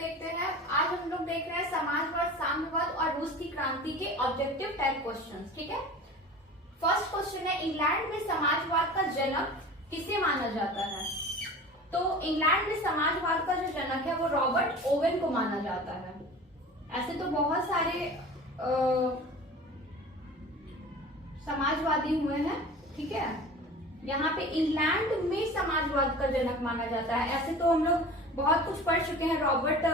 देखते हैं। आज हम लोग देख रहे हैं समाजवाद, साम्यवाद और रूस की क्रांति के ऑब्जेक्टिव टाइप क्वेश्चंस। ठीक है, फर्स्ट क्वेश्चन है, इंग्लैंड में समाजवाद का जनक किसे माना जाता है? तो इंग्लैंड में समाजवाद का जो जनक है वो रॉबर्ट ओवेन को माना जाता है। ऐसे तो बहुत सारे समाजवादी हुए हैं, ठीक है। यहाँ पे इंग्लैंड में समाजवाद का जनक माना जाता है। ऐसे तो हम लोग बहुत कुछ पढ़ चुके हैं, रॉबर्ट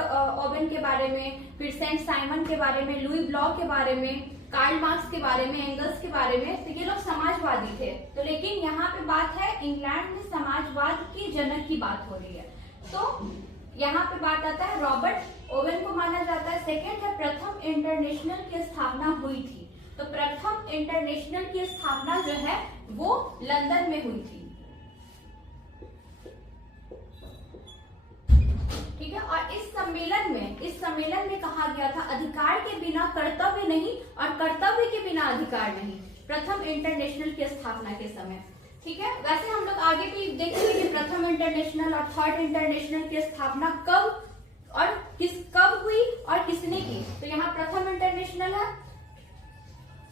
ओवेन के बारे में, फिर सेंट साइमन के बारे में, लुई ब्लॉक के बारे में, कार्ल मार्क्स के बारे में, एंगल्स के बारे में। तो ये लोग समाजवादी थे। तो लेकिन यहाँ पे बात है इंग्लैंड में समाजवाद की जनक की बात हो रही है। तो यहाँ पे बात आता है रॉबर्ट ओवेन को माना जाता है। सेकेंड है, प्रथम इंटरनेशनल की स्थापना हुई थी। तो प्रथम इंटरनेशनल की स्थापना जो है वो लंदन में हुई थी, ठीक है। और इस सम्मेलन में कहा गया था, अधिकार के बिना कर्तव्य नहीं और कर्तव्य के बिना अधिकार नहीं। प्रथम इंटरनेशनल की स्थापना के समय, ठीक है। वैसे हम लोग आगे भी देखेंगे कि प्रथम इंटरनेशनल और थर्ड इंटरनेशनल की स्थापना कब और कब हुई और किसने की। तो यहाँ प्रथम इंटरनेशनल है।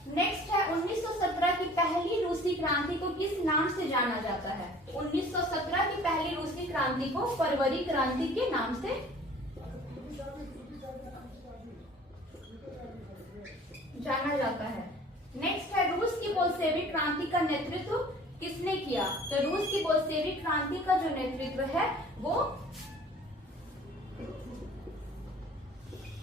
नेक्स्ट है, 1917 की पहली रूसी क्रांति को किस नाम से जाना जाता है? 1917 की पहली रूसी क्रांति को फरवरी क्रांति के नाम से जाना जाता है। नेक्स्ट है, रूस की बोल्शेविक क्रांति का नेतृत्व किसने किया? तो रूस की बोल्शेविक क्रांति का जो नेतृत्व है वो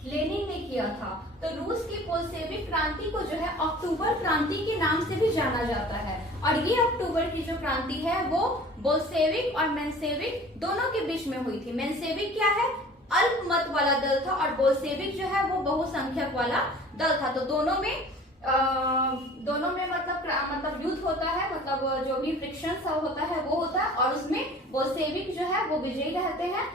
लेनिन ने किया था। तो रूस की बोल्शेविक क्रांति को जो है अक्टूबर क्रांति के नाम से भी जाना जाता है। और ये अक्टूबर की जो क्रांति है वो बोल्शेविक और मेंशेविक दोनों के बीच में हुई थी। मेंशेविक क्या है? अल्पमत वाला दल था, और बोल्शेविक जो है वो बहुसंख्यक वाला दल था। तो दोनों में मतलब युद्ध होता है, मतलब जो भी फ्रिक्शन होता है वो होता है, और उसमें बोल्शेविक जो है वो विजयी रहते हैं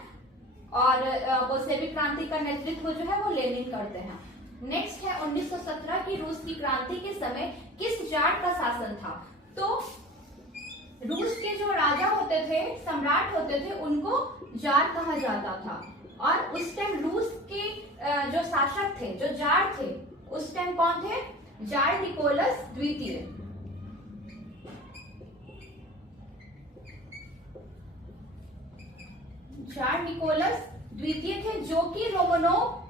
और बोल्शेविक क्रांति का नेतृत्व जो है वो लेनिन करते हैं। नेक्स्ट है, 1917 की रूस की क्रांति के समय किस जार का शासन था? तो रूस के जो राजा होते थे, सम्राट होते थे, उनको जार कहा जाता था। और उस टाइम रूस के जो शासक थे, जो जार थे, उस टाइम कौन थे? जार निकोलस द्वितीय। जार निकोलस द्वितीय थे, जो कि रोमनोव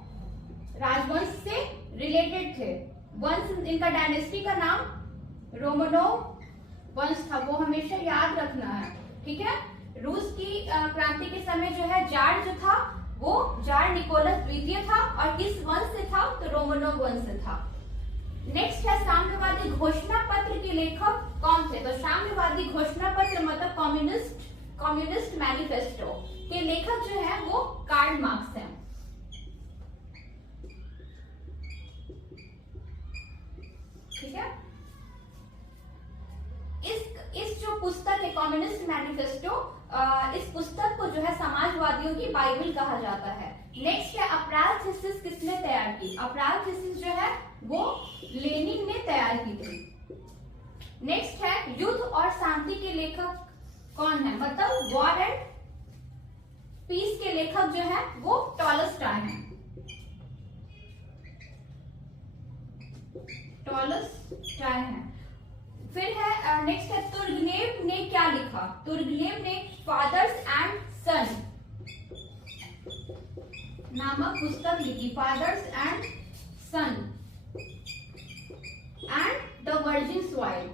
राजवंश से रिलेटेड थे। वंश, इनका डायनेस्टी का नाम रोमनोव वंश था, वो हमेशा याद रखना है, ठीक है। रूस की क्रांति के समय जो है जार जो था वो जार निकोलस द्वितीय था, और किस वंश से था? तो रोमनोव वंश से था। नेक्स्ट है, साम्यवादी घोषणा पत्र के लेखक कौन थे? तो साम्यवादी घोषणा पत्र मतलब कम्युनिस्ट मैनिफेस्टो के लेखक जो है वो कार्ल मार्क्स हैं, ठीक है। इस जो पुस्तक है कम्युनिस्ट मैनिफेस्टो, इस पुस्तक को जो है समाजवादियों की बाइबल कहा जाता है। नेक्स्ट है, अपराध थीसिस किसने तैयार की? अपराध थीसिस जो है वो लेनिन ने तैयार की थी। नेक्स्ट है, युद्ध और शांति के लेखक कौन है? मतलब वॉर एंड पीस के लेखक जो है वो टॉलस्टॉय हैं। टॉलस्टॉय हैं। फिर है नेक्स्ट है, तुर्गनेव ने क्या लिखा? तुर्गनेव ने फादर्स एंड सन नामक पुस्तक लिखी। Fathers and sons and the virgin soil,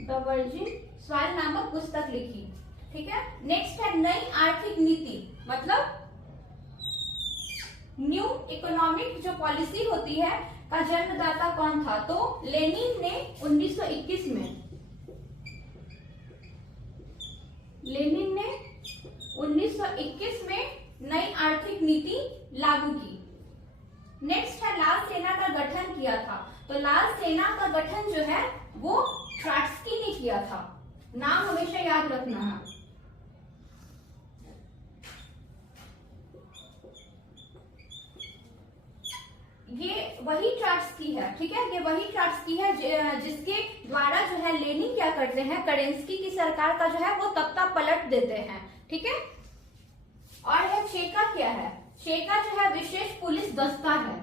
the virgin soil नामक पुस्तक लिखी, ठीक है। नेक्स्ट है, नई आर्थिक नीति मतलब न्यू इकोनॉमिक जो पॉलिसी होती है का जन्मदाता कौन था? तो लेनिन ने 1921 में, लेनिन ने 1921 में नई आर्थिक नीति लागू की। नेक्स्ट है, लाल सेना का गठन किया था। तो लाल सेना का गठन जो है वो ट्रॉट्स्की ने किया था। नाम हमेशा याद रखना है। ये वही ट्रॉट्स्की है, ठीक है, ये वही ट्रॉट्स्की है जिसके द्वारा जो है लेनिन क्या करते हैं, केरेंस्की की सरकार का जो है वो तख्ता पलट देते हैं, ठीक है। और है चेका क्या है, चेका जो है विशेष पुलिस दस्ता है।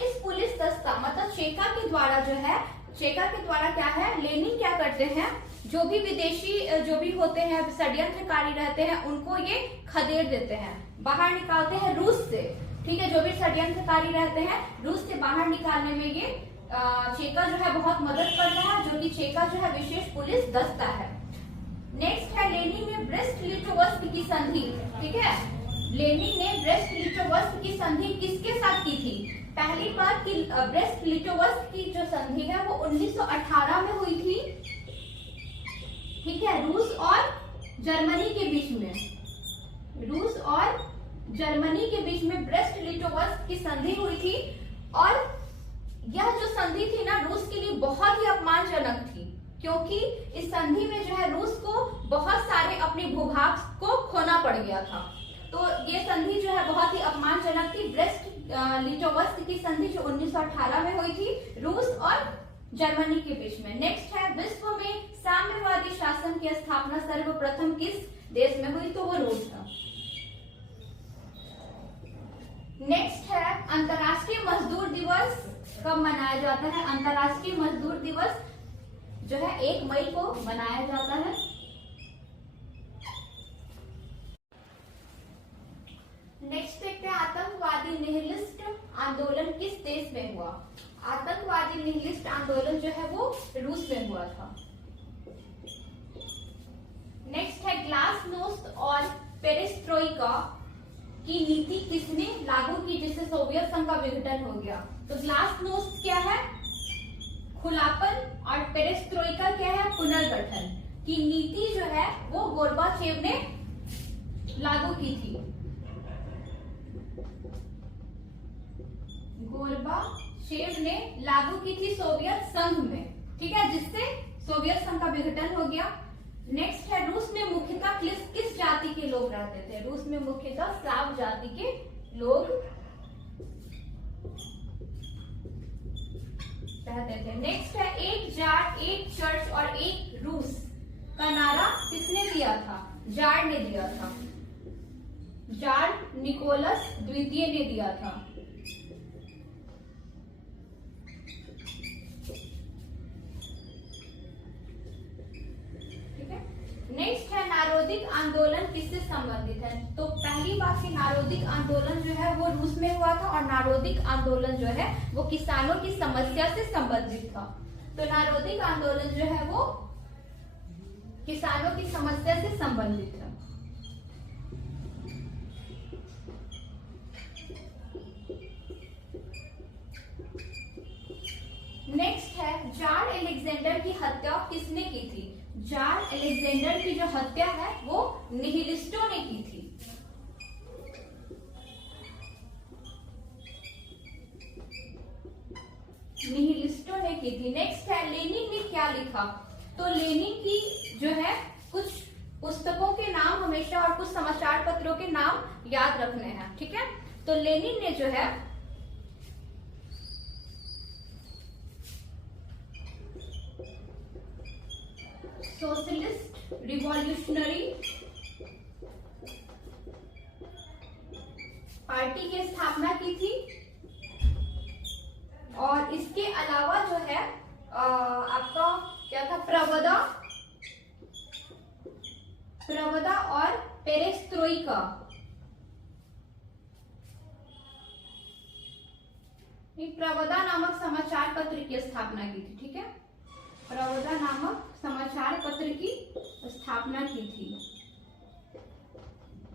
इस पुलिस दस्ता मतलब चेका के द्वारा जो है, चेका के द्वारा क्या है, लेनिन क्या करते हैं, जो भी विदेशी जो भी होते हैं षड्यंत्रकारी रहते हैं उनको ये खदेड़ देते हैं, बाहर निकालते हैं रूस से, ठीक है। जो भी षड्यंत्रकारी रहते हैं रूस से बाहर निकालने में ये चेका जो है बहुत मदद करता है, जो कि चेका जो है विशेष पुलिस दस्ता है। नेक्स्ट है लेनिन ने ब्रेस्ट लिटोवस्क की संधि, ठीक है। लेनिन ने ब्रेस्ट लिटोवस्क की संधि किसके साथ की थी, पहली बार की ब्रेस्ट लिटोवस्क की जो संधि है वो 1918 में हुई थी, ठीक है, रूस और जर्मनी के बीच में, रूस और जर्मनी के बीच में ब्रेस्ट लिटोवस्क की संधि हुई थी। और यह जो संधि थी ना रूस के लिए बहुत ही अपमानजनक थी, क्योंकि इस संधि में जो है रूस को बहुत सारे अपने भूभाग को खोना पड़ गया था। तो ये संधि जो है बहुत ही अपमानजनक थी, ब्रेस्ट लिटोवस्क की संधि जो 1918 में हुई थी रूस और जर्मनी के बीच में। नेक्स्ट है विश्व में साम्यवादी शासन की स्थापना सर्वप्रथम किस देश में हुई, तो वो रूस था। नेक्स्ट है अंतर्राष्ट्रीय मजदूर दिवस कब मनाया जाता है, अंतर्राष्ट्रीय मजदूर दिवस जो है 1 मई को मनाया जाता है। नेक्स्ट देखते हैं आतंकवादी निहिलिस्ट आंदोलन किस देश में हुआ, आतंकवादी निहिलिस्ट आंदोलन जो है वो रूस में हुआ था। नेक्स्ट है ग्लासनोस्ट और पेरेस्ट्रोइका की नीति किसने लागू की जिससे सोवियत संघ का विघटन हो गया, तो ग्लासनोस्ट क्या है, खुलापन, और पेरेस्ट्रोइका क्या है, पुनर्गठन की नीति जो है वो गोर्बाचेव ने लागू की थी, गोर्बाचेव ने लागू की थी सोवियत संघ में, ठीक है, जिससे सोवियत संघ का विघटन हो गया। नेक्स्ट है रूस में मुख्यतः किस जाति के लोग रहते थे, रूस में मुख्यतः स्लाव जाति के लोग रहते थे। नेक्स्ट है एक जार, एक चर्च और एक रूस का नारा किसने दिया था, जार ने दिया था, जार निकोलस द्वितीय ने दिया था। नेक्स्ट है नारोदिक आंदोलन किससे संबंधित है, तो पहली बात कि नारोदिक आंदोलन जो है वो रूस में हुआ था, और नारोदिक आंदोलन जो है वो किसानों की समस्या से संबंधित था। तो नारोदिक आंदोलन जो है वो किसानों की समस्या से संबंधित है। नेक्स्ट है जार अलेक्जेंडर की हत्या किसने की थी, जार अलेक्जेंडर की जो हत्या है वो निहिलिस्टों ने की थी। निहिलिस्टों ने की थी। नेक्स्ट है लेनिन ने क्या लिखा, तो लेनिन की जो है कुछ पुस्तकों के नाम हमेशा और कुछ समाचार पत्रों के नाम याद रखने हैं, ठीक है। तो लेनिन ने जो है सोशलिस्ट रिवॉल्यूशनरी पार्टी की स्थापना की थी, और इसके अलावा जो है आपका क्या था, प्रवदा और पेरेस्ट्रोइका, प्रवदा नामक समाचार पत्र की स्थापना की थी, ठीक है, प्रवदा नामक समाचार पत्र की स्थापना की थी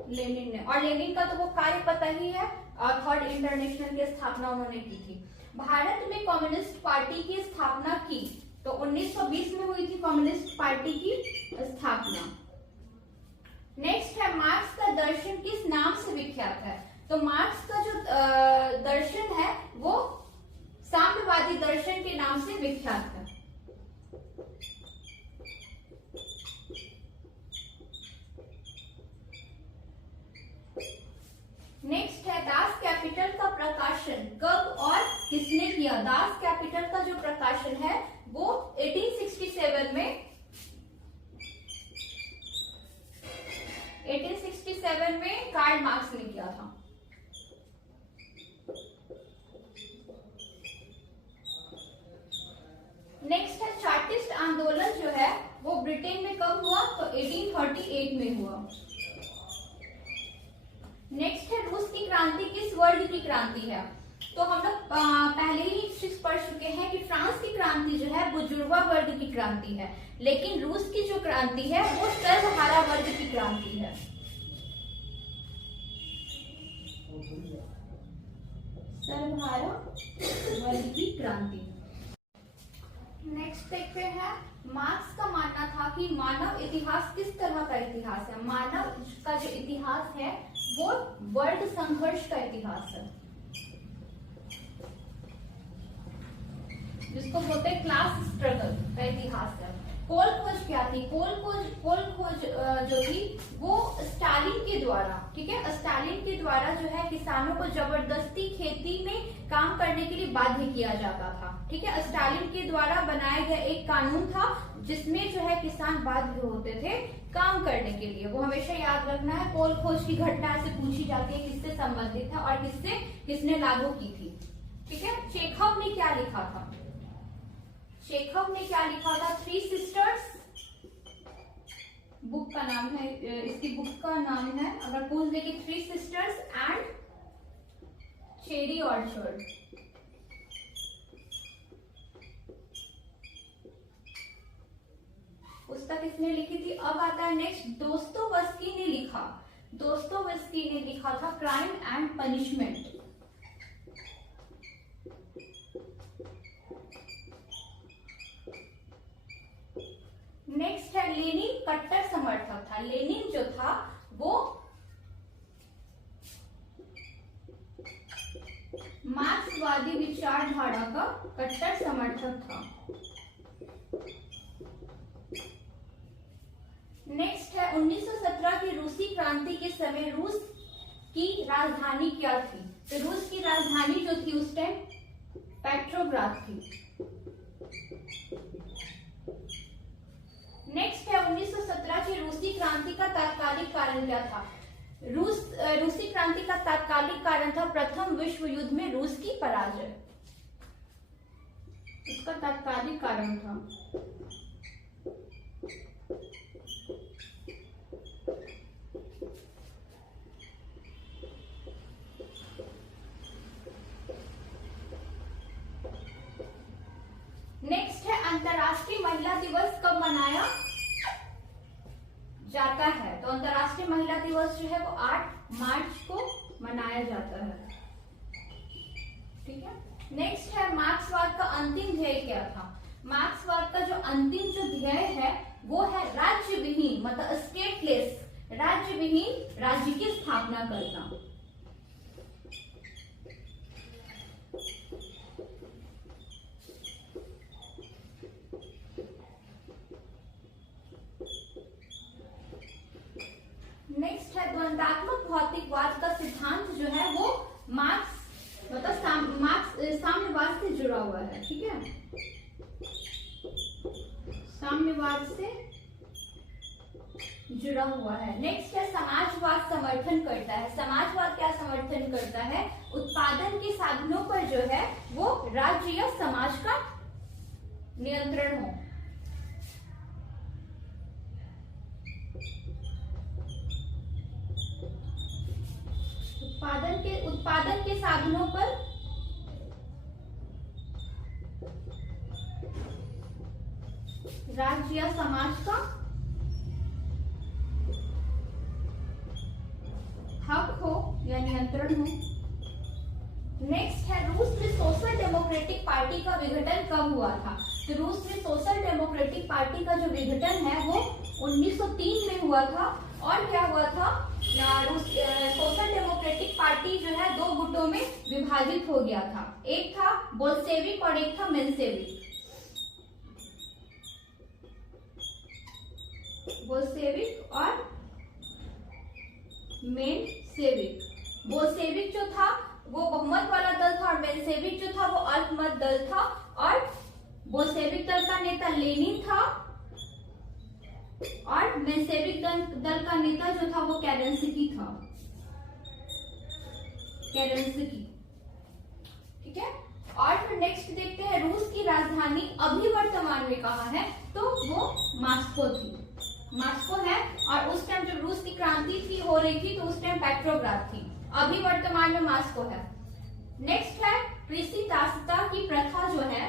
लेनिन ने। और लेनिन का तो वो कार्य पता ही है, थर्ड इंटरनेशनल की स्थापना उन्होंने की थी। भारत में कम्युनिस्ट पार्टी की स्थापना की, तो 1920 में हुई थी कम्युनिस्ट पार्टी की स्थापना। नेक्स्ट है मार्क्स का दर्शन किस नाम से विख्यात है, तो मार्क्स का जो दर्शन है वो साम्यवादी दर्शन के नाम से विख्यात है। किसने किया? दास कैपिटल का जो प्रकाशन है वो 1867 में कार्ल मार्क्स ने किया था। नेक्स्ट है चार्टिस्ट आंदोलन जो है वो ब्रिटेन में कब हुआ? तो 1838 में हुआ। नेक्स्ट है रूस की क्रांति किस वर्ग की क्रांति है? तो हम लोग पहले ही चीज पढ़ चुके हैं कि फ्रांस की क्रांति जो है बुजुर्गा वर्ग की क्रांति है, लेकिन रूस की जो क्रांति है वो सर्वहारा वर्ग की क्रांति है। सर्वहारा वर्ग की क्रांति। नेक्स्ट देखते हैं, मार्क्स का मानना था कि मानव इतिहास किस तरह का इतिहास है? मानव का जो इतिहास है वो वर्ग संघर्ष का इतिहास है, जिसको बोलते हैं क्लास स्ट्रगल का इतिहास है। कोल खोज क्या थी? कोल खोज जो थी वो स्टालिन के द्वारा, ठीक है, स्टालिन के द्वारा जो है किसानों को जबरदस्ती खेती में काम करने के लिए बाध्य किया जाता था, ठीक है। स्टालिन के द्वारा बनाया गया एक कानून था जिसमें जो है किसान बाध्य होते थे काम करने के लिए। वो हमेशा याद रखना है। कोल खोज की घटना से पूछी जाती है किससे संबंधित है और किसने लागू की थी, ठीक है। चेखव ने क्या लिखा था? चेखव ने क्या लिखा था? थ्री सिस्टर्स बुक का नाम है, इसकी बुक का नाम है, अगर पूछ दे कि three sisters and cherry orchard. पुस्तक इसने लिखी थी। अब आता है नेक्स्ट, दोस्तोवस्की ने लिखा। दोस्तोवस्की ने लिखा था क्राइम एंड पनिशमेंट। नेक्स्ट है लेनिन कट्टर समर्थक था। लेनिन जो था वो मार्क्सवादी विचारधारा का कट्टर समर्थक था। नेक्स्ट है 1917 की रूसी क्रांति के समय रूस की राजधानी क्या थी? तो रूस की राजधानी जो थी उस टाइम पेट्रोग्राद थी। नेक्स्ट है 1917 की रूसी क्रांति का तात्कालिक कारण क्या था? रूसी क्रांति का तात्कालिक कारण था प्रथम विश्व युद्ध में रूस की पराजय। इसका तात्कालिक कारण था। नेक्स्ट है अंतर्राष्ट्रीय महिला दिवस कब मनाया जाता है? तो अंतर्राष्ट्रीय महिला दिवस जो है वो 8 मार्च को मनाया जाता है, ठीक है। नेक्स्ट है मार्क्सवाद का अंतिम ध्येय क्या था? मार्क्सवाद का जो अंतिम जो ध्येय है वो है राज्य विहीन, मतलब स्टेटलेस, राज्य विहीन राज्य की स्थापना करना। नेक्स्ट है द्वंदात्मक भौतिकवाद का सिद्धांत जो है वो मार्क्स मतलब साम्यवाद से जुड़ा हुआ है, ठीक है, साम्यवाद से जुड़ा हुआ है। नेक्स्ट है समाजवाद समर्थन करता है। समाजवाद क्या समर्थन करता है? उत्पादन के साधनों पर जो है वो राज्य या समाज का नियंत्रण हो। उत्पादन के साधनों पर राज्य या समाज का हक हो या नियंत्रण हो। नेक्स्ट है रूस में सोशल डेमोक्रेटिक पार्टी का विघटन कब हुआ था? तो रूस में सोशल डेमोक्रेटिक पार्टी का जो विघटन है वो 1903 में हुआ था। और क्या हुआ था? सोशल डेमोक्रेटिक पार्टी जो है 2 गुटों में विभाजित हो गया था। एक था बोल्शेविक और एक था मेंशेविक। बोल्शेविक और मेंशेविक। बोल्शेविक जो था वो बहुमत वाला दल था और मेंशेविक जो था वो मत दल था, और बोल्शेविक दल का नेता लेनिन था, और मेंशेविक दल का नेता जो था वो केरेंस्की था, केरेंस्की। ठीक है, और फिर नेक्स्ट देखते हैं रूस की राजधानी अभी वर्तमान में कहाँ है, तो वो मॉस्को थी, मॉस्को है। और उस टाइम जब रूस की क्रांति थी हो रही थी तो उस टाइम पेट्रोग्राद थी, अभी वर्तमान में मॉस्को है। नेक्स्ट है कृषि दासता की प्रथा जो है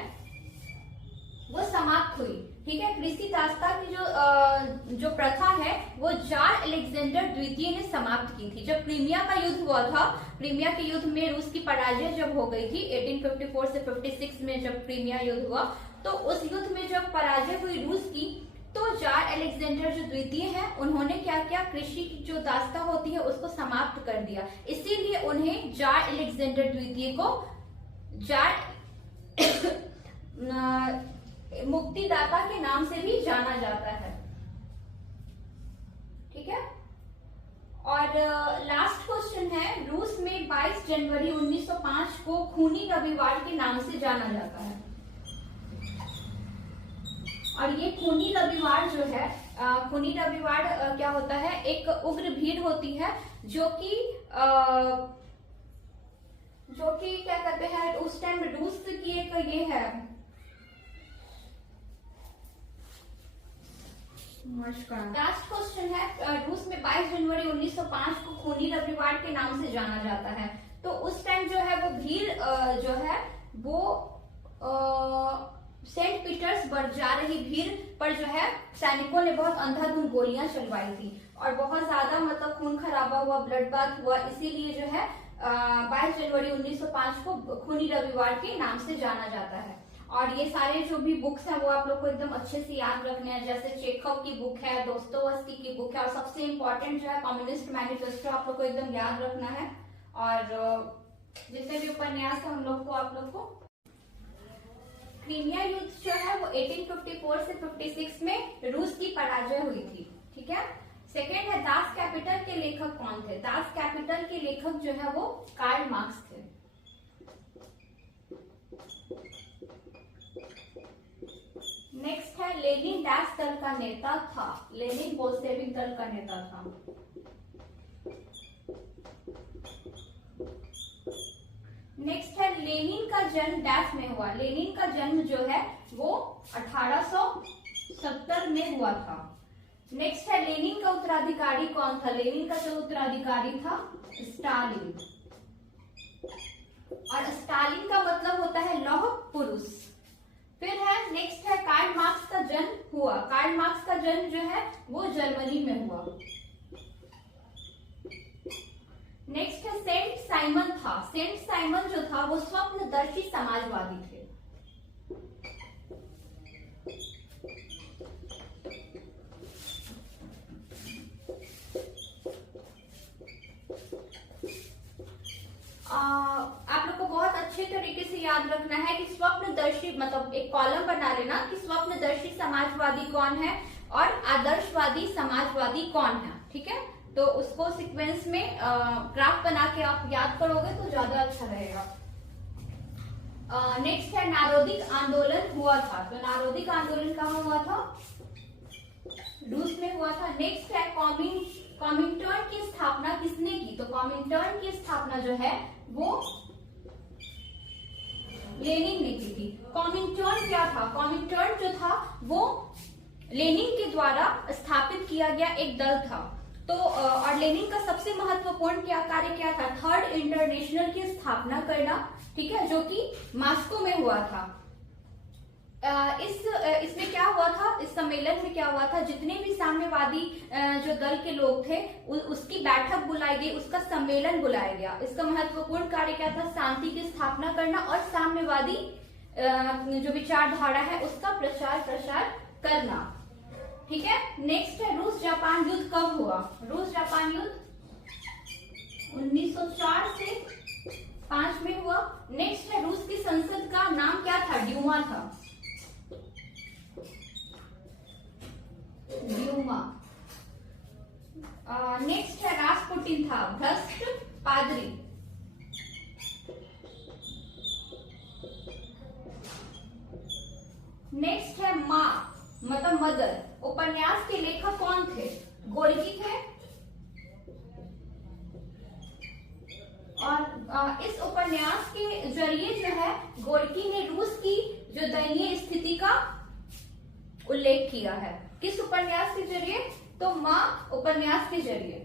वो समाप्त हुई। ठीक है, कृषि दासता की जो प्रथा है वो जार अलेक्जेंडर द्वितीय ने समाप्त की थी। जब क्रीमिया का युद्ध हुआ था, क्रीमिया के युद्ध में रूस की पराजय जब हो गई थी 1854 से 56 में, जब क्रीमिया युद्ध हुआ तो उस युद्ध में जब पराजय हुई रूस की, तो जार अलेक्जेंडर जो द्वितीय है उन्होंने क्या किया, कृषि की जो दास्ता होती है उसको समाप्त कर दिया। इसीलिए उन्हें जार अलेक्जेंडर द्वितीय को जार मुक्तिदाता के नाम से भी जाना जाता है। ठीक है, और लास्ट क्वेश्चन है, रूस में 22 जनवरी 1905 को खूनी रविवार के नाम से जाना जाता है। और ये खूनी रविवार जो है, खूनी रविवार क्या होता है, एक उग्र भीड़ होती है जो कि क्या कहते हैं, उस टाइम रूस की एक ये है, लास्ट क्वेश्चन है, रूस में 22 जनवरी 1905 को खूनी रविवार के नाम से जाना जाता है। तो उस टाइम जो है वो भीड़ जो है वो सेंट पीटर्सबर्ग जा रही भीड़ पर जो है सैनिकों ने बहुत अंधाधुंध गोलियां चलवाई थी और बहुत ज्यादा मतलब खून खराबा हुआ, ब्लड बाथ हुआ। इसीलिए जो है 22 जनवरी 1905 को खूनी रविवार के नाम से जाना जाता है। और ये सारे जो भी बुक्स हैं वो आप लोग को एकदम अच्छे से याद रखने हैं, जैसे चेखव की बुक है, दोस्तोयेव्स्की की बुक है, और सबसे इम्पोर्टेंट जो है कम्युनिस्ट मैनिफेस्टो आप लोग को एकदम याद रखना है। और जितने भी उपन्यास है उन लोग को आप लोग को। क्रीमिया युद्ध जो है वो 1854 से 56 में रूस की पराजय हुई थी। ठीक है, सेकेंड है दास कैपिटल के लेखक कौन थे। दास कैपिटल के लेखक जो है वो कार्ल मार्क्स थे। नेक्स्ट है लेनिन डैश दल का नेता था। लेनिन बोल्शेविक दल का नेता था। नेक्स्ट है लेनिन का जन्म डैश में हुआ। लेनिन का जन्म जो है वो 1870 में हुआ था। नेक्स्ट है लेनिन का उत्तराधिकारी कौन था। लेनिन का जो उत्तराधिकारी था स्टालिन। और स्टालिन का मतलब होता है लौह पुरुष। फिर है नेक्स्ट है कार्ल मार्क्स का जन्म हुआ। कार्ल मार्क्स का जन्म जो है वो जर्मनी में हुआ। नेक्स्ट है सेंट साइमन था। सेंट साइमन जो था वो स्वप्नदर्शी समाजवादी थे। आप लोग को बहुत अच्छे तरीके से याद रखना है कि स्वप्नदर्शी मतलब एक कॉलम बना लेना कि स्वप्नदर्शी समाजवादी कौन है और आदर्शवादी समाजवादी कौन है। ठीक है, तो उसको सीक्वेंस में ग्राफ बना के आप याद करोगे तो ज्यादा अच्छा रहेगा। नेक्स्ट है नारोदिक आंदोलन हुआ था। तो नारोदिक आंदोलन कहाँ हुआ था, रूस में हुआ था। नेक्स्ट है कॉमिंटर्न की स्थापना किसने की। तो कॉमिंटर्न की स्थापना जो है वो लेनिन ने की थी। कॉमिंटर्न क्या था, कॉमिंटर्न जो था वो लेनिन के द्वारा स्थापित किया गया एक दल था। तो और लेनिन का सबसे महत्वपूर्ण कार्य क्या था, थर्ड इंटरनेशनल की स्थापना करना। ठीक है, जो कि मॉस्को में हुआ था। इसमें क्या हुआ था, इस सम्मेलन में क्या हुआ था, जितने भी साम्यवादी जो दल के लोग थे उसकी बैठक बुलाई गई, उसका सम्मेलन बुलाया गया। इसका महत्वपूर्ण कार्य क्या था, शांति की स्थापना करना और साम्यवादी जो विचारधारा है उसका प्रचार प्रसार करना। ठीक है, नेक्स्ट है रूस जापान युद्ध कब हुआ। रूस जापान युद्ध 1904 से 5 में हुआ। नेक्स्ट है रूस की संसद का नाम क्या था, ड्यूमा था। ड्यूमा। नेक्स्ट है रास्पुटिन था, भ्रष्ट पादरी। नेक्स्ट है माँ मतलब मदर। उपन्यास के लेखक कौन थे? गोल्की थे। और इस उपन्यास के जरिए जो है गोल्की ने रूस की जो दयनीय स्थिति का उल्लेख किया है। किस उपन्यास के जरिए? तो माँ उपन्यास के जरिए।